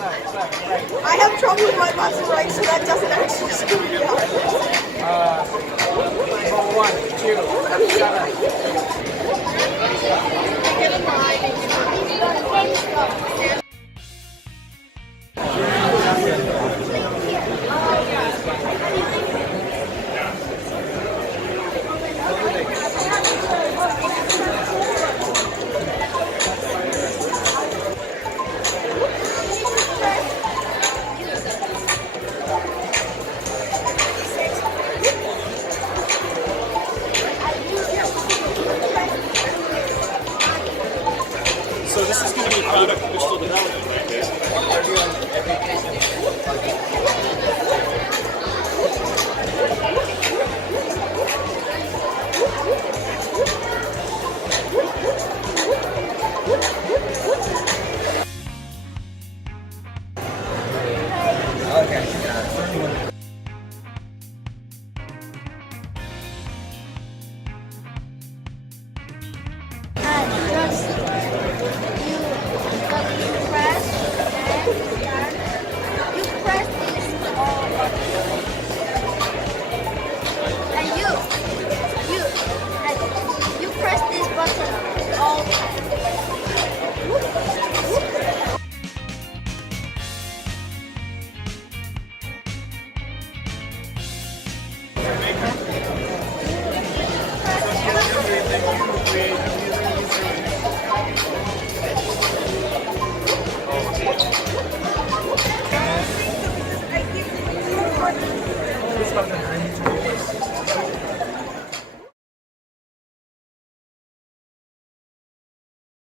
I have trouble with my button right, so that doesn't actually screw me up. 1, 2, 7. So this is going to be a product that we're still developing, right?